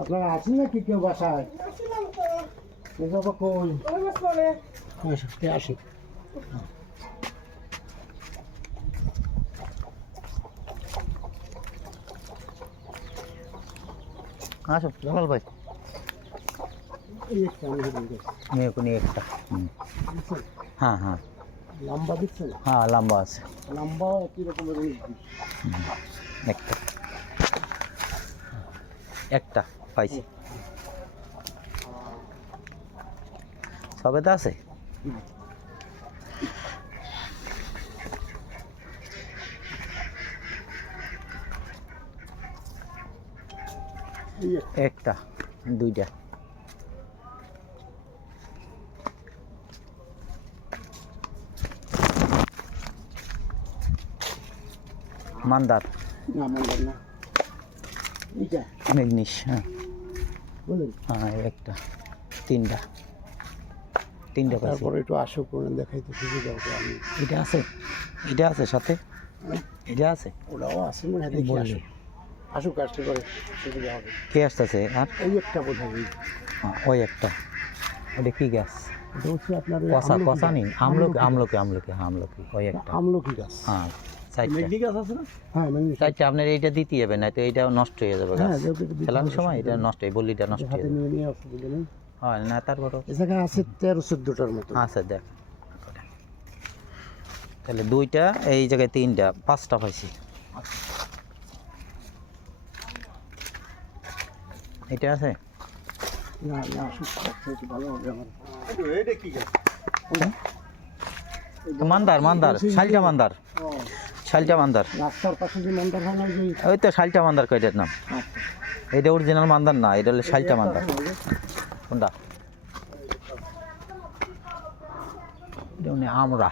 আপনারা আছেন নাকি কেউ বাসায়? বাবা কই? আসি। আসো জালাল ভাই। এই একটা আমি বলছি। মেয়ে কোনি একটা। হ্যাঁ হ্যাঁ লম্বা দিচ্ছেন? হ্যাঁ লম্বা আছে। লম্বা একই রকমের একটা একটা পাইছি। সবেদা আছে? একটা দুইটা মান্দার না মানলাম না। এইটা মেগনিশ। হ্যাঁ বলেন। হ্যাঁ একটা তিনটা তিনটা পাইছি। তারপরে একটু আসো করে দেখাইতে সুবিধা হবে। আমি এটা আছে, এটা আছে সাথে, এটা আছে। ওরাও আছে মনে হয়, দেখি আসো। আসুক আসতে করে সুবিধা হবে। কে আসতেছে? আর ওই একটা বোধ হয়। ওই একটা, ওটা কি গাছ? এটা হচ্ছে আপনার কষা কষা নেই, আমলকি আমলকি আমলকি হ্যাঁ আমলকি ওই একটা। আমলকি গাছ। হ্যাঁ চারটা গাছ আছে না? হ্যাঁ চারটা। আপনার এইটা দিতে হবে না তো এইটাও নষ্ট হয়ে যাবে গাছ। খেলানোর সময় এটা নষ্ট, এই বলিটা নষ্ট হয়ে যাবে। নিয়ে অসুবিধা নেই। হয় না তারপর এ জায়গায় আছে 13-14টার মতো। আচ্ছা দেখ, তাহলে দুইটা, এই জায়গায় তিনটা, পাঁচটা পাইছি। এটা আছে? না না আসুক একটু ভালো হবে আমার। এটা কি গাছ? মান্দার মান্দার শালটা মান্দার, শালটা মান্দার। রাস্তার পাশে যে মন্দার হয় না যে, ওই তো শালটা মান্দার কয়টার নাম। এটা অরিজিনাল মান্দার না, এটা হলো শালটা মান্দার। কোনটা? এটা মানে আমরা।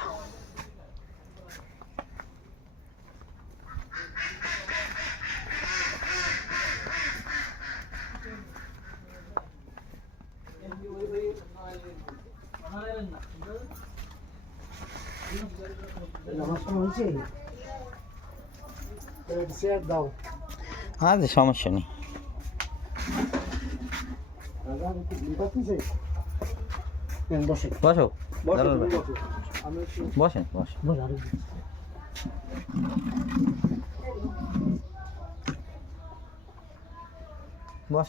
নমস্কার হয়েছে। শেয়ার দাও। আজ সমস্যা নেই। বসে বসো বসেন বসেন বসেন। বস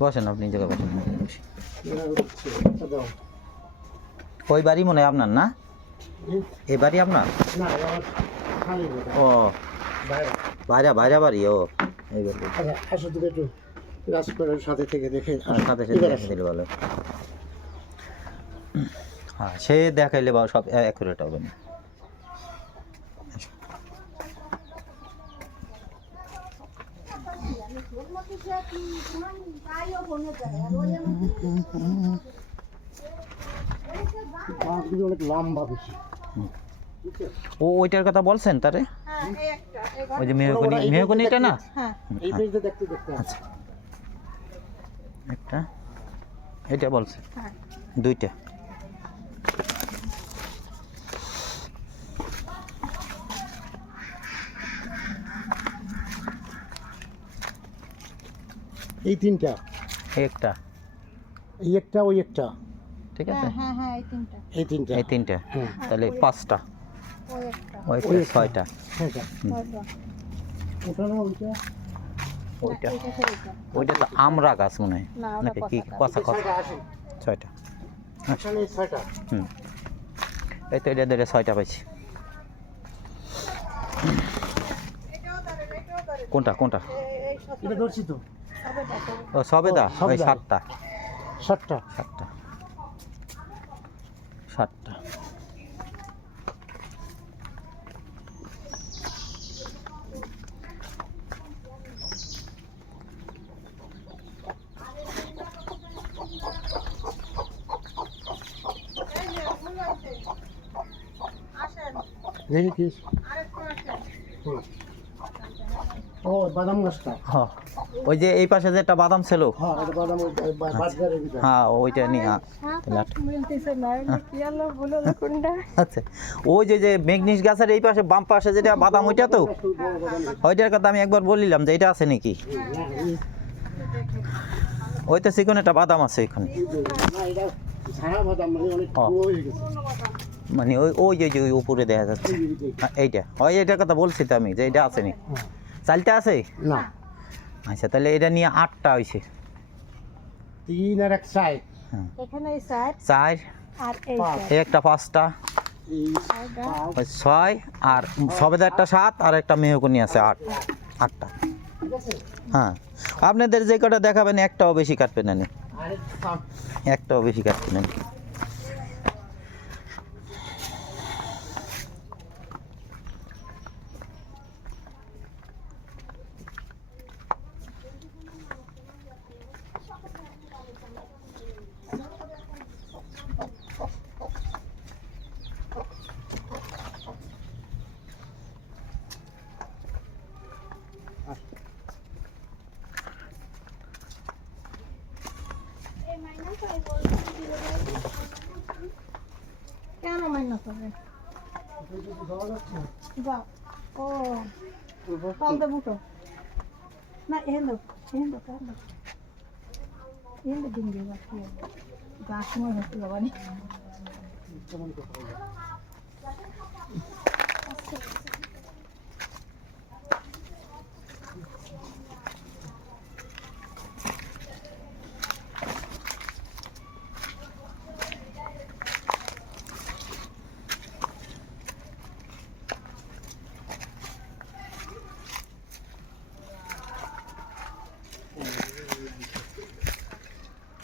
বসেন, আপনি জায়গায় বসেন। ওই বাড়ি মনে হয় আপনার না? এই বাড়ি আপনার? ও বাইরা বাইরা বাড়ি। ও এই বাড়ি। আসো তুমি একটু রাজকোটের সাথে থেকে দেখে সাথে সাথে দেখে দিলে ভালো। হ্যাঁ সে দেখাইলে বা সব অ্যাকুরেট হবে না। অনেক লম্বা বেশি। ও ওইটার কথা বলছেন তারে? ওই যে মেহগনি, মেহগনি এটা না? এই পেজটা দেখতে দেখতে আচ্ছা একটা, এটা বলছে দুইটা। এই তিনটা, একটা এই একটা ওই একটা, ঠিক আছে। হ্যাঁ হ্যাঁ এই তিনটা। এই তিনটা, এই তিনটা, তাহলে পাঁচটা। ওই একটা। ওই ছয়টা। ছয়টা। ছয়টা। ওটা না ওইটা? ওইটা এটা ছয়টা। ওইটা তো আমরা গাছ মনে হয় না ওটা নাকি? কি কষা কষা কষা? ছয়টা আসে। ছয়টা। এখানে এই ছয়টা। হুম এই তো এটা ধরে ছয়টা পাইছি। কোনটা কোনটা? এটা ধরছি তো। ও সবেদা, ওই সবেদা। সাতটা সাতটা। সাতটা সাতটা। দেখি কি? আরেকটু আসেন। হুম। ও বাদাম গাছটা হ্যাঁ ওই যে এই পাশে যে একটা বাদাম ছিল হ্যাঁ এটা বাদাম বাজারের ভিতরে হ্যাঁ ওইটা নিয়ে মিলতেছে না কি আলো বলো কোনটা আচ্ছা ওই যে যে মেঘনিস গাছের এই পাশে বাম পাশে যেটা বাদাম ওইটা তো ওইটার কথা আমি একবার বলিলাম যে এটা আছে নাকি ওই তো চিকন একটা বাদাম আছে এখানে না এটা ঝাড়া বাদাম মানে অনেক ও। বড় হয়ে গেছে মানে ওই ওই যে যে উপরে দেখা যাচ্ছে হ্যাঁ, এইটা ওই এটার কথা বলছি তো আমি যে এটা আছে নি চালতে আছে না আচ্ছা তাহলে এটা নিয়ে 8টা হয়েছে 3 আর 1 4 এখানে এই সাইড 4 আর এই সাইড এই একটা 5টা এই ওই 6 আর সবেদা একটা 7 আর একটা মেহগনি আছে 8টা হ্যাঁ আপনাদের যে কটা দেখাবেন একটাও বেশি কাটবে না নি আরে থাম একটাও বেশি কাটবে না নি। কেন মাইনাস হবে যা ও পালতে বুটো না এলো কালো এলো ডিঙ্গি বাকি গাছ সময় হচ্ছে বাবানি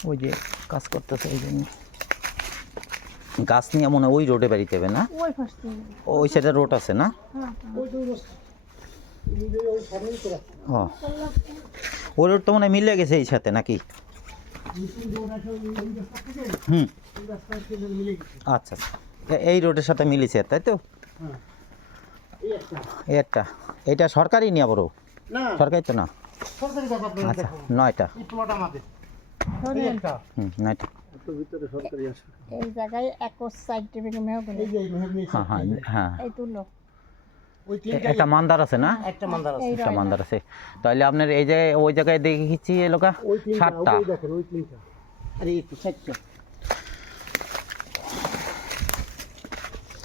ওই যে কাজ করতেছে ওই জন্য গাছ নিয়ে মনে হয় ওই রোডে বাড়িতে হবে না ওই ফার্স্টে ওই সাইডে রোড আছে না হ্যাঁ ওই দুই বছর ওই সামনেই তো ও ওই রোড তো মনে হয় মিলে গেছে এই সাথে নাকি হুম মিলে গেছে আচ্ছা আচ্ছা এই রোডের সাথে মিলেছে তাই তো হ্যাঁ এই একটা এই একটা এটা সরকারি নিয়ে বড় না সরকারি তো না সরকারি কথা আপনাদের আচ্ছা দেখাবো 9টা এই প্লট আমাদের এই একটা হুম 9টা একটু ভিতরে সরকারি আছে এই জায়গায় একো সাইড টিভি মেহগনি এই যে মেহগনি হ্যাঁ হ্যাঁ হ্যাঁ এই তুলো ওই তিনটা একটা মান্দার আছে না একটা মান্দার আছে একটা মান্দার আছে তাহলে আপনার এই জায়গায় ওই জায়গায় দেখেছি এলাকা ওই তিনটা 7টা ওই দেখেন ওই তিনটা আরে এই তো চারটা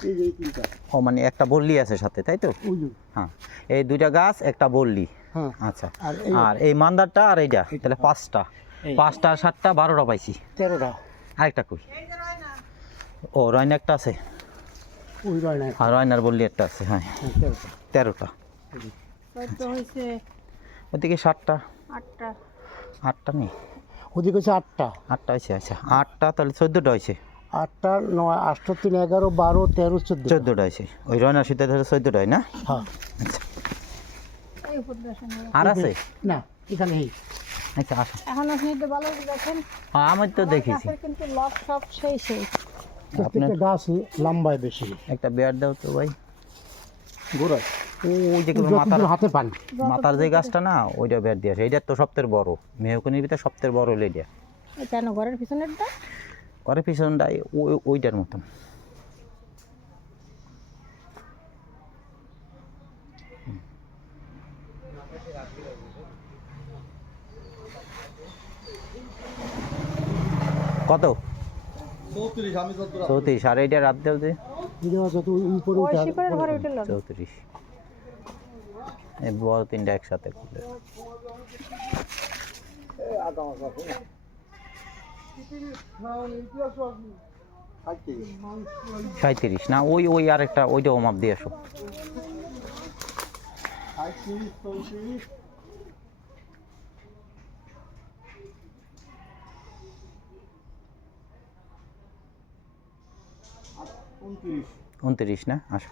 এই যে এই তিনটা ও মানে একটা বললি আছে সাথে তাই তো ওই যে হ্যাঁ এই দুইটা গাছ একটা বললি হ্যাঁ আচ্ছা আর এই আর এই মান্দারটা আর এইটা তাহলে 5টা এই। 5টা 7টা 12টা পাইছি 13টা আরেকটা কই ও রয়না একটা আছে ওই রয় না আর রয়নার বললি একটা আছে হ্যাঁ 13টা 13টা তো হয়েছে ওদিকে 7টা 8টা 8টা নেই ওদিকে হচ্ছে 8টা 8টা হয়েছে আচ্ছা 8টা তাহলে 14টা হয়েছে 8টা 9 8 3 11 12 13 14 14টা হয়েছে ওই রয়নার শীতে ধরে 14টা হয় না হ্যাঁ আচ্ছা এই উপর দেশেন আর আছে না এখানে এই আচ্ছা আসো এখন আপনি একটু ভালো করে দেখেন হ্যাঁ আমি তো দেখেছি গাছের কিন্তু লক সব সেই প্রত্যেকটা গাছ লম্বায় বেশি একটা বেয়ার দাও তো ভাই গোড়ায় ওই যে মাথার যতদূর হাতে পান মাথার যে গাছটা না ওইটা বেয়ার দিয়ে আছে এইটা তো সবথেকে বড় মেহকুনির ভিতরে সবথেকে বড় হলো এটা কেন ঘরের পিছনেরটা করে পিছনটা ওইটার মতন কত 34 আর এইটা রাত দেও যে যত উপরে ওই উঠে শিকড়ের ঘরে উঠে লক 34 এই বড় তিনটা একসাথে করলে 37 না ওই ওই আরেকটা ওইটাও মাপ দিয়ে আসো উনত্রিশ না আসো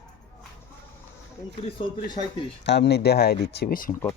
29 34 37 আপনি দেখায় দিচ্ছি বুঝছেন কত